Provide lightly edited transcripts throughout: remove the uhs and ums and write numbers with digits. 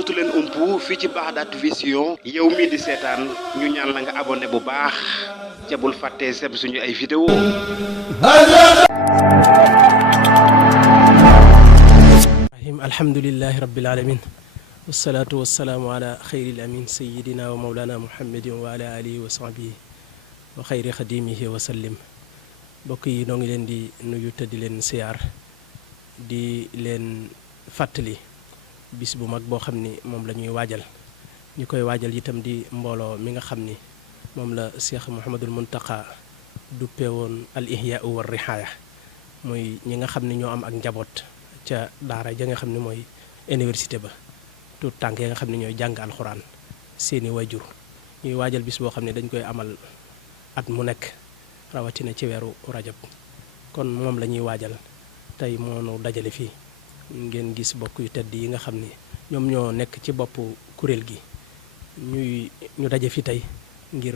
dootu leen umpu fii ci Baghdad Vision yow mii di seetaan ñu ñaan la nga abonné bu baax ca bul fàttee sem suñu ay vidéo alhamdulillahi rabbil alamin wassalatu wassalamu ala khayril amin sayyidina wa mawlana muhammadin wa ala alihi wa sahbihi wa khayri khadimihi wa sallim. Mbokk yi noo ngi leen di nuyu te di leen siyaar di leen fàttali bis bu mag boo xam ni moom la ñuy waajal ñu koy waajal itam di mbooloo mi nga xam ni moom la Cheikh Mouhamadul Muntaqa duppe woon al ihya wa rihaaya muy ñi nga xam ni ñoo am ak njaboot ca daara ja nga xam ne mooy université ba tout tànk ya nga xam ne ñooy jàng alxuraan seeni wayjur ñuy waajal bis boo xam ne dañ koy amal at mu nekk rawatina ci weeru rajab kon moom la ñuy waajal tey moonu dajale fii ngeen gis bokk yu tedd yi nga xam ne ñoom ñoo nekk ci boppu kuréel gi ñu daje fi tey ngir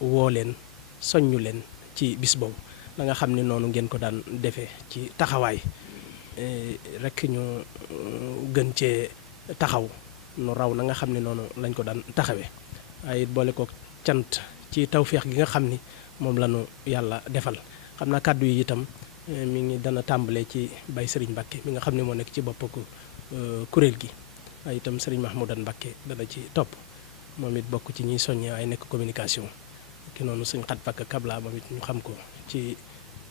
woo leen soññu leen ci bis boobu la nga xam ne noonu ngeen ko daan defee ci taxawaay rek ñu gën cee taxaw nu raw na nga xam ne noonu lañ ko daan taxawee waaye boole ko cant ci tawféex gi nga xam ni moom la ñu yàlla defal xam naa kàddu yi itam mi ngi dana tàmbalee ci Baye Serigne Mbacké mi nga xam ne moo nekk ci bopp kuréel gi waaye itam Serigne Mahmoudan Mbacké dana ci topp moom it bokk ci ñiy soññee waaye nekk communication ki noonu suñ xat fakk kabla moom it ñu xam ko ci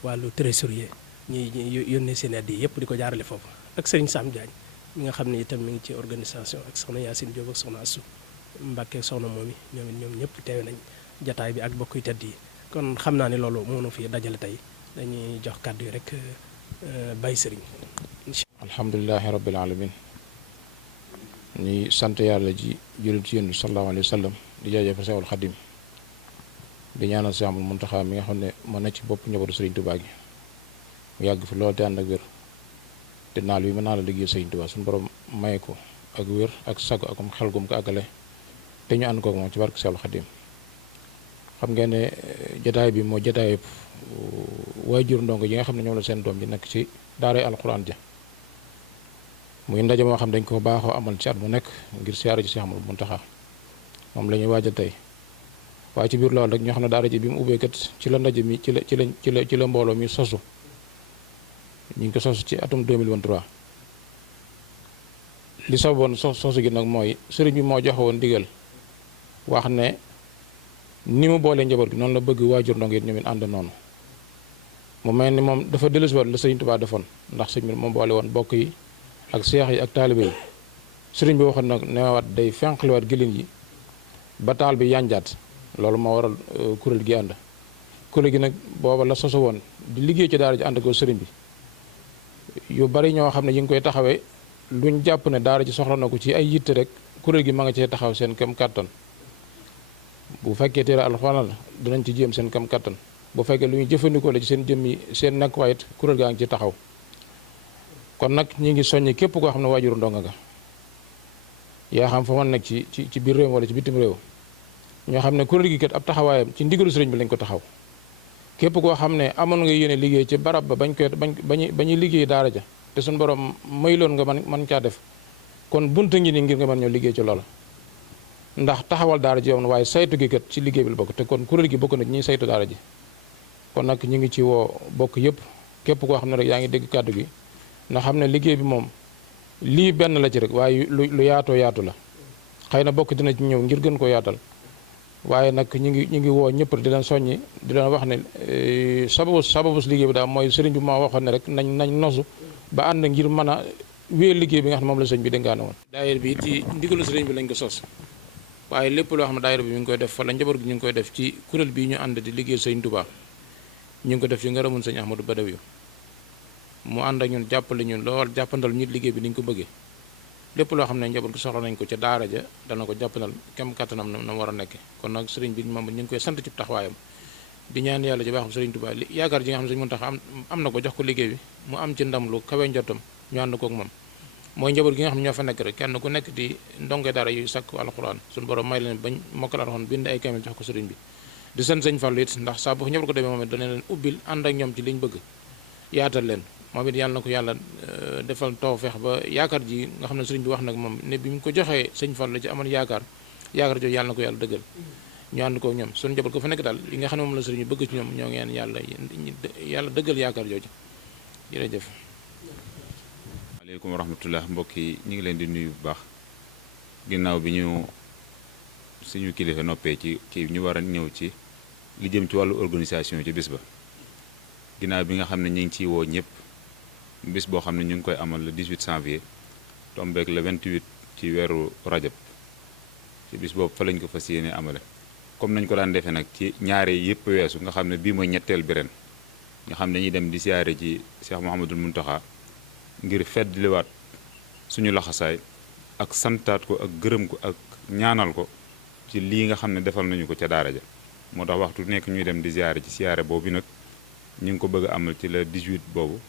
wàllu trésorier ñi yónnee seen addi yëpp di ko jaarale foofu ak Serigne Sam Diagne mi nga xam ne itam mi ngi ci organisation ak soxna Yacine Diop ak soxna Assou Mbacké soxna moom yi ñoom ñëpp teewe nañ jataay bi ak bokk yu tedd yi kon xam naa ne loolu moo nu fi dajale tey dañuy jox kàddu yi rek Baye Serigne. alhamdulilahi rabbil alamin ñuy sant yàlla ji jullit ci yéen sallallahu alayhi wa sallam di jaajëfal Seexul Xadim di ñaanal Seex Muntaxa mi nga xam ne moo nekk ci bopp njabootu Serigne Touba gi mu yàgg fi loolu te ànd ak wér te naal bi mën naa la liggéey Serigne Touba suñu borom maye ko ak wér ak sago ak xel gum ko àggale te ñu ànd koog moom ci barke Seexul Xadim. xam ngeen ne jataay bi moo jataay waajur ndongo yi nga xam ne ñoom la seen doom ji nekk ci daaray alxuraan ja muy ndaje moo xam dañ ko baaxoo amal ci at mu nekk ngir siyaare ci Cheikh Ahmadou Mountakha moom la ñuy waajal tey waaye ci biir loolu rek ñoo xam ne daara ji bi mu ubbee kat ci la ndaje mi ci la mbooloo mi sosu ñu ngi ko sosu ci atum 2023 li sababoon sosu gi nag mooy sëriñ bi moo joxe woon ndigal wax ne ni mu boolee njaboot gi noonu la bëgg waajur ndongo yi ñoom it ànd noonu mu mel ni moom dafa dellusiwaat la sëriñ Tuubaa defoon ndax sëriñ bi moom boole woon bokk yi ak seex yi ak taalibe yi sëriñ bi waxoon nag newaat day fenqliwaat gilin yi ba taal bi yanjaat loolu moo waral kuréel gi ànd kuréel gi nag booba la soso woon di liggéey ci daara ji ànd ko sëriñ bi yu bari ñoo xam ne yi ngi koy taxawee luñ jàpp ne daara ji soxla na ko ci ay yitte rek kuréel gi ma nga cee taxaw seen kam kàttan bu fekkee téere alxuraan la dinañ ci jéem seen kam kattan bu fekkee lu ñu jëfandikoo la ci seen jëmmi seen nekkuwaay it kuréel gaa ngi ci taxaw kon nag ñi ngi soññi képp koo xam ne waajuru ndonga nga yaa xam fa man nekk ci biir réew wala ci bitim réew ñoo xam ne kuréel gi kat ab taxawaayam ci ndigalu sëriñ bi lañ ko taxaw képp koo xam ne amoon nga yéene liggéey ci barab ba bañuy liggéey daara ja te suñu borom may loon nga man caa def kon bunta ngi ni ngir nga mën ñoo liggéey ci loola ndax taxawal daara ji yow waaye saytu gi kat ci liggéey bi la bokk te kon kuréel gi bokk na ci ñuy saytu daara ji kon nag ñu ngi ci woo bokk yëpp képp koo xam ne rek yaa ngi dégg kàddu gi nga xam ne liggéey bi moom lii benn la ci rek waaye lu yaatoo yaatu la xëy na bokk dina ci ñëw ngir gën koo yaatal waaye nag ñu ngi woo ñëpp di leen soññi di leen wax ne sababus liggéey bi daal mooy sëriñ bi moo waxoon ne rek nañ nosu ba ànd ngir mën a wéer liggéey bi nga xam ne moom la sëriñ bi dénkaane woon daayira bi ci ndigalu sëriñ bi lañ ko sos waaye lépp loo xam ne daayira bi mi ngi koy def fa la njaboot gi ñu ngi koy def ci kuréel bii ñu ànd di liggéey sëñ Touba ñu ngi ko def ci ngërëmun sëñ Ahmadou Badawi mu ànd ak ñun jàppale ñun lool jàppandal ñu liggéey bi ni ñu ko bëggee lépp loo xam ne njaboot gi soxla nañ ko ca daara ja dana ko jàppandal kem kattanam na war a nekke kon nag sëriñ bi moom ñu ngi koy sant ci taxawaayam di ñaan yàlla ci baaxam sëriñ Touba yaakaar ji nga xam ne sëñ Mountakha am na ko jox ko liggéey bi mu am ci ndam lu kawe njottam ñu ànd kook moom mooy njaboot gi nga xam ne ñoo fa nekk rek kenn ku nekk di ndonge dara yu sàkk alxuraan suñu borom may leen bañ mokkal alxuraan bind ay kamil jox ko sëriñ bi di sant sëñ Fallu it ndax saa bu njaboot ko demee moom it dana leen ubbil ànd ak ñoom ci liñ bëgg yaatal leen moom it yàlla na ko yàlla defal tawfeex ba yaakaar ji nga xam ne sëriñ bi wax nag moom ne bi mu ko joxee sëñ Fall la ci amoon yaakaar jooju yàlla na ko yàlla dëggal ñu ànd ko ñoom suñu njaboot ko fa nekk daal li nga xam ne moom la sëriñ bi bëgg ci ñoom ñoo ngi ñaan yàlla dëggal yaakaar jooju jërëjëf. waaleykum wa rahmatullah mbokk yi ñu ngi leen di nuyu bu baax ginnaaw bi ñu suñu kilifa noppee ci kii ñu war a ñëw ci li jëm ci wàllu organisation ci bis ba ginnaaw bi nga xam ne ñu ngi ciy woo ñëpp bis boo xam ne ñu ngi koy amal le 18 janvier tombeek le 28 ci weeru rajab ci bis boobu fa lañ ko fas yéene amale comme nañ ko daan defee nag ci ñaare yëpp weesu nga xam ne bii mooy ñetteel bi ren nga xam ne dañuy dem di siyaare ci Cheikh Mouhamadul Mountakha ngir feddliwaat suñu laxasaay ak santaat ko ak gërëm ko ak ñaanal ko ci lii nga xam ne defal nañu ko ca daara ja moo tax waxtu nekk ñuy dem di siyaare ci siyaare boobu nag ñu ngi ko bëgg a amal ci le 18 boobu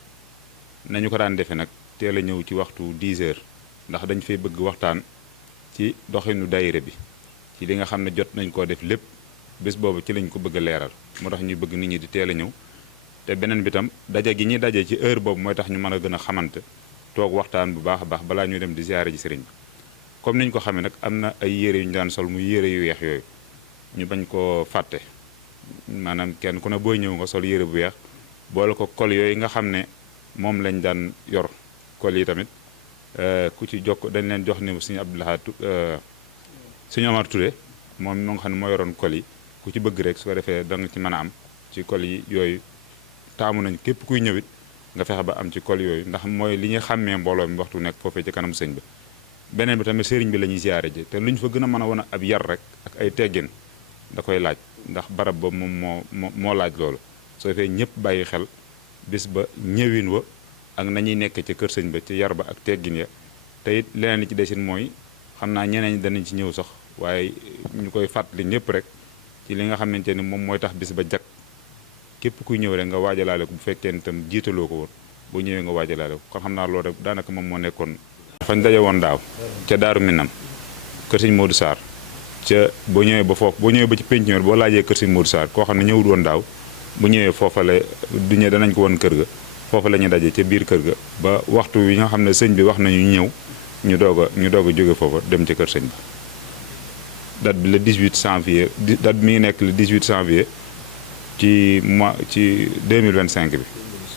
nañu ko daan defee nag teel a ñëw ci waxtu 10 heures ndax dañ fay bëgg waxtaan ci doxinu daayira bi ci li nga xam ne jot nañ koo def lépp bés boobu ci lañ ko bëgg a leeral moo tax ñuy bëgg nit ñi di teel a ñëw te beneen bi tam daje gi ñuy daje ci heure boobu mooy tax ñu mën a gën a xamante toog waxtaan bu baax a baax balaa ñuy dem di ziyaare ji sëriñ bi comme niñ ko xamee nag am na ay yére yu ñu daan sol muy yére yu weex yooyu ñu bañ koo fàtte maanaam kenn ku ne booy ñëw nga sol yére bu weex boole ko kol yooyu nga xam ne moom lañ daan yor kol yi tamit ku ci jokk dañ leen jox ne suñu Abdoulaye suñu Amar Touré moom moo nga xam ne moo yoroon kol yi ku ci bëgg rek su ko defee da nga ci mën a am ci kol yi yooyu taamu nañ képp kuy ñëwit nga fexe ba am ci kol yooyu ndax mooy li ñuy xàmmee mbooloo mi waxtu nekk foofee ci kanam sëñ bi beneen bi tamit sëriñ bi la ñuy ziyaare ji te lu ñu fa gën a mën a wan ab yar rek ak ay teggin da koy laaj ndax barab ba moom moo laaj loolu soo defee ñëpp bàyyi xel bis ba ñëwin wa ak nañuy nekk ci kër sëñ ba ci yar ba ak teggin ya te it leneen li ci desin mooy xam naa ñeneen ñi danañ ci ñëw sax waaye ñu koy fàttali ñëpp rek ci li nga xamante ni moom mooy tax bis ba jag képp kuy ñëw rek nga waajalaale ko bu fekkee itam jiitaloo ko woon boo ñëwee nga waajalaale ko kon xam naa loolu rek daanaka moom moo nekkoon. fañ daje woon daaw ca Daaru Minam kër sëñ Modou Sarr ca boo ñëwee ba foofu boo ñëwee ba ci penc ñor boo laajee kër sëñ Modou Sarr koo xam ne ñëwul woon daaw bu ñëwee foofa la du ñëwee danañ ko woon kër ga foofa la ñuy daje ca biir kër ga ba waxtu wi nga xam ne sëñ bi wax nañu ñëw ñu doog a jóge foofa dem ci kër sëñ ba date bi le 18 janvier date bi mi ngi nekk le 18 janvier ci 2025 bi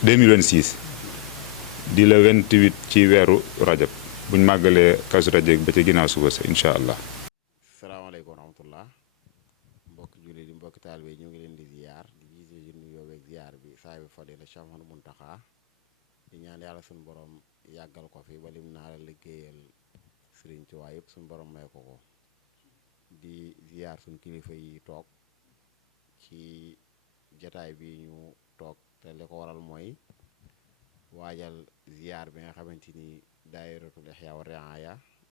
2026 di le 28 ci weeru rajab buñ màggalee kasu rajab ba ci ginnaaw suba sa incha allah. salaamaaleykum wa rahmatullah mbokki jullit yi mbokki taalibe yi ñu ngi leen di ziyaar di jiite ji nuyoo ak ziyaar bi saa bi fadila Cheikh Mouhamadou Mountakha di ñaan yàlla suñu borom yàggal ko fi ba lim naa la liggéeyal Sëriñ Tuubaa yëpp suñu borom may ko ko di ziyaar suñu kilifa yi toog ci jataay bi ñu toog te li ko waral mooy waajal ziyaar bi nga xamante ni daayiratul Ihya wa Riaya